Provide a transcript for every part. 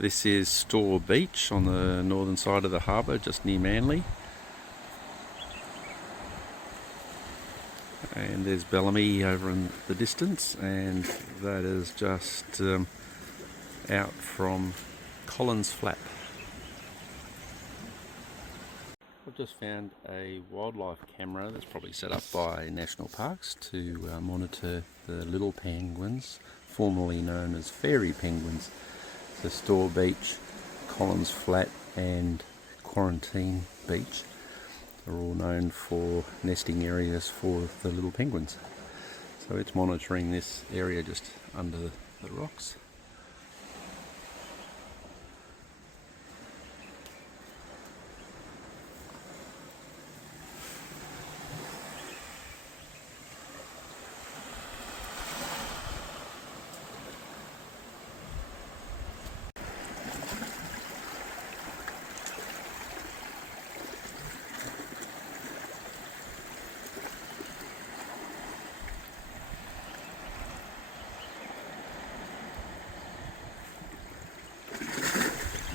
This is Store Beach on the northern side of the harbour, just near Manly. And there's Balmain over in the distance, and that is just out from Collins Flat. I've just found a wildlife camera that's probably set up by National Parks to monitor the little penguins, formerly known as fairy penguins. So Store Beach, Collins Flat and Quarantine Beach are all known for nesting areas for the little penguins. So it's monitoring this area just under the rocks.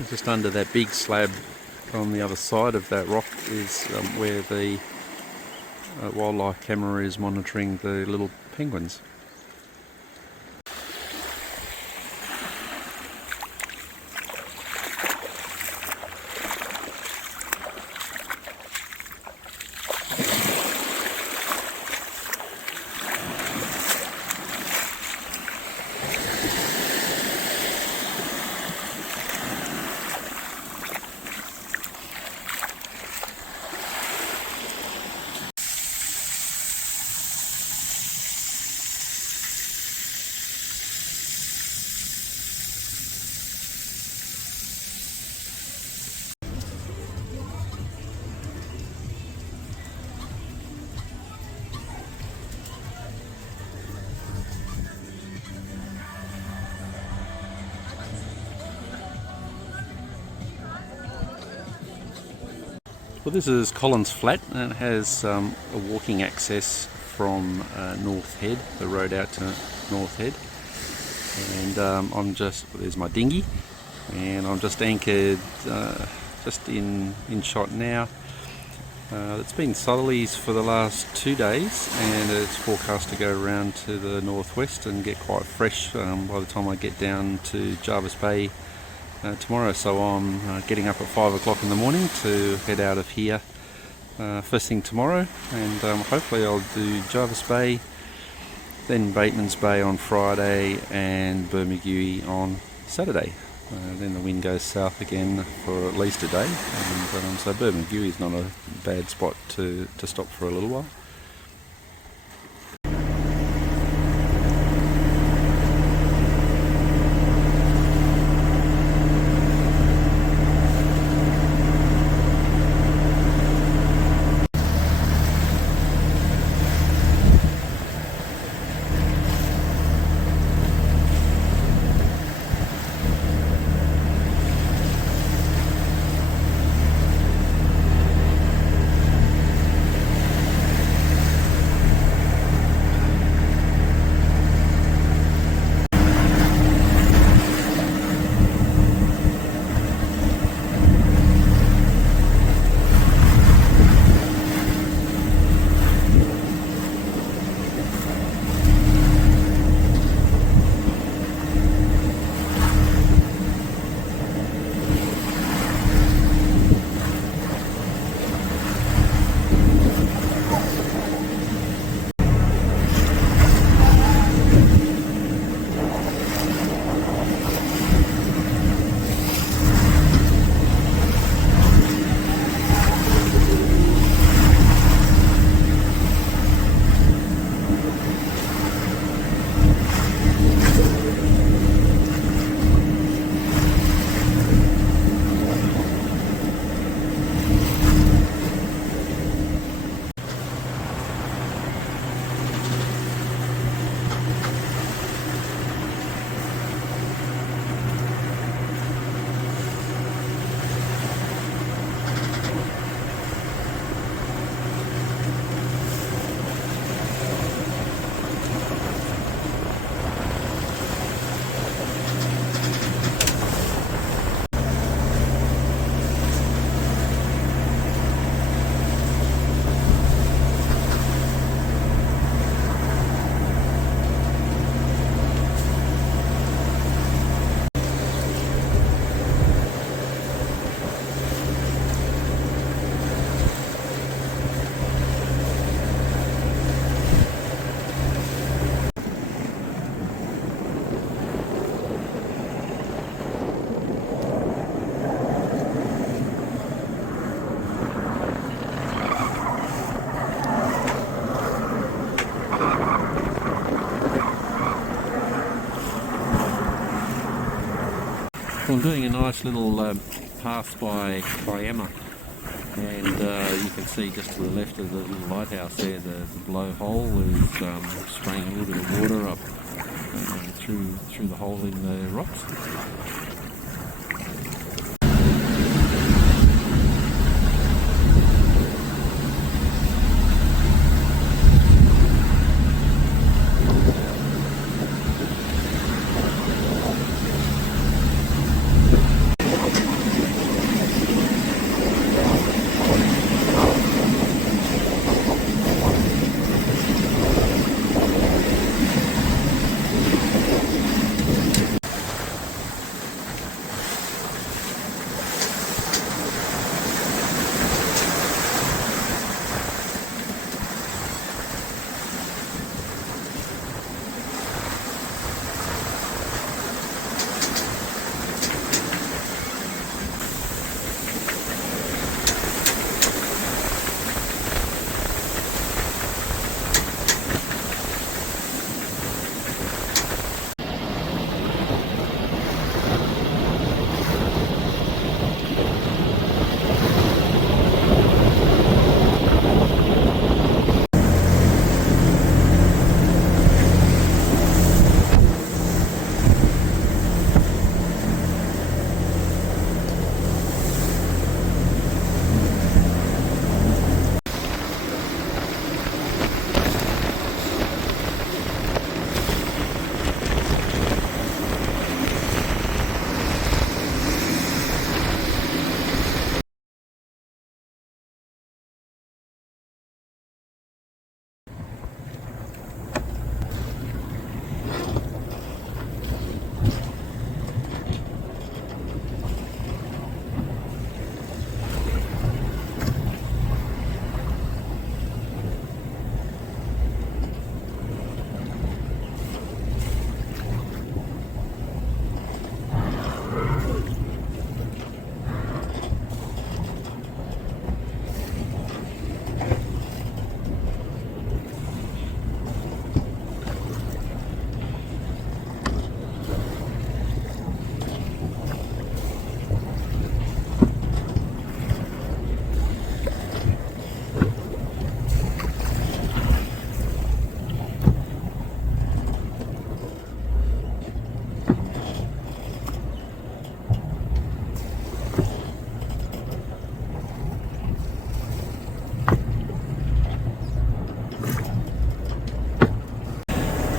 Just under that big slab on the other side of that rock is where the wildlife camera is monitoring the little penguins. Well, this is Collins Flat, and it has a walking access from North Head, the road out to North Head. And there's my dinghy, and I'm just anchored just in shot now. It's been southerlies for the last 2 days, and it's forecast to go around to the northwest and get quite fresh by the time I get down to Jervis Bay tomorrow. So I'm getting up at 5 o'clock in the morning to head out of here first thing tomorrow, and hopefully I'll do Jervis Bay, then Batemans Bay on Friday, and Bermagui on Saturday. Then the wind goes south again for at least a day, and so Bermagui is not a bad spot to stop for a little while. Well, I'm doing a nice little path by Emma, and you can see just to the left of the little lighthouse there, the blowhole is spraying a little bit of water up through the hole in the rocks.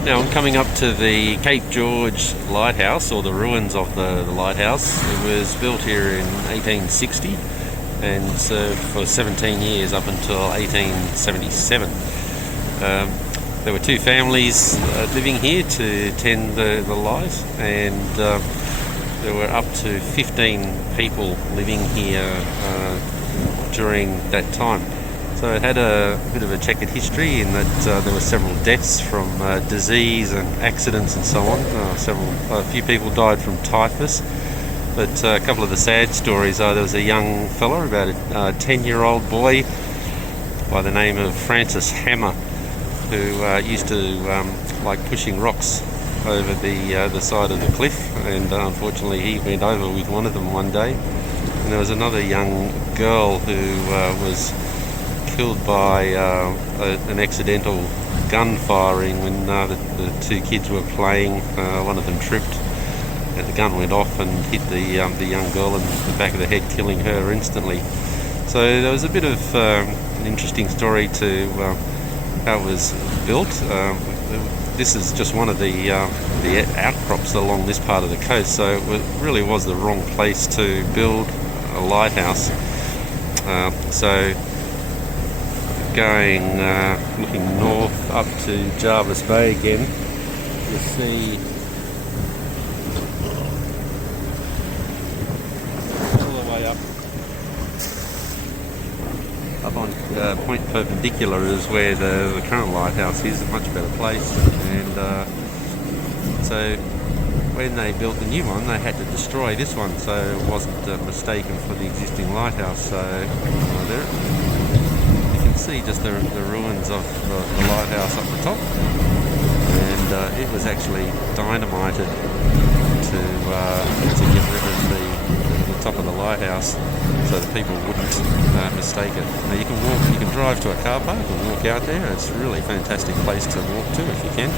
Now I'm coming up to the Cape George Lighthouse, or the ruins of the lighthouse. It was built here in 1860 and served for 17 years up until 1877. There were two families living here to tend the light, and there were up to 15 people living here during that time. So it had a bit of a checkered history in that there were several deaths from disease and accidents and so on. A few people died from typhus, but a couple of the sad stories are there was a young fella, about a 10-year-old boy by the name of Francis Hammer, who used to like pushing rocks over the side of the cliff, and unfortunately he went over with one of them one day. And there was another young girl who was killed by an accidental gun firing when the two kids were playing. One of them tripped and the gun went off and hit the young girl in the back of the head, killing her instantly. So there was a bit of an interesting story to how it was built. This is just one of the outcrops along this part of the coast, so it really was the wrong place to build a lighthouse. So going looking north up to Jervis Bay again, you see all the way up on Point Perpendicular is where the current lighthouse is, a much better place. And so when they built the new one, they had to destroy this one, so it wasn't mistaken for the existing lighthouse. So there see just the ruins of the lighthouse up the top, and it was actually dynamited to get rid of the top of the lighthouse so that people wouldn't mistake it. Now you can drive to a car park and walk out there. It's a really fantastic place to walk to if you can.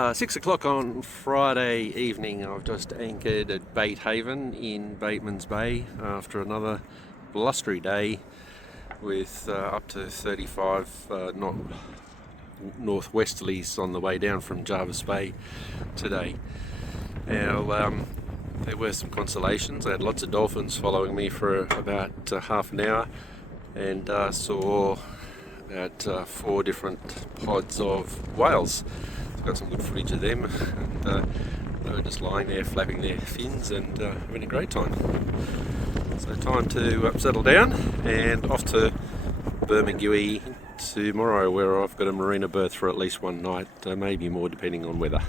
It's 6 o'clock on Friday evening. I've just anchored at Batehaven in Batemans Bay after another blustery day with up to 35 knot northwesterlies on the way down from Jervis Bay today. Now there were some consolations. I had lots of dolphins following me for about half an hour, and saw about 4 different pods of whales. Got some good footage of them, and they were just lying there flapping their fins and having a great time. So time to settle down and off to Balmain tomorrow, where I've got a marina berth for at least one night, maybe more depending on weather.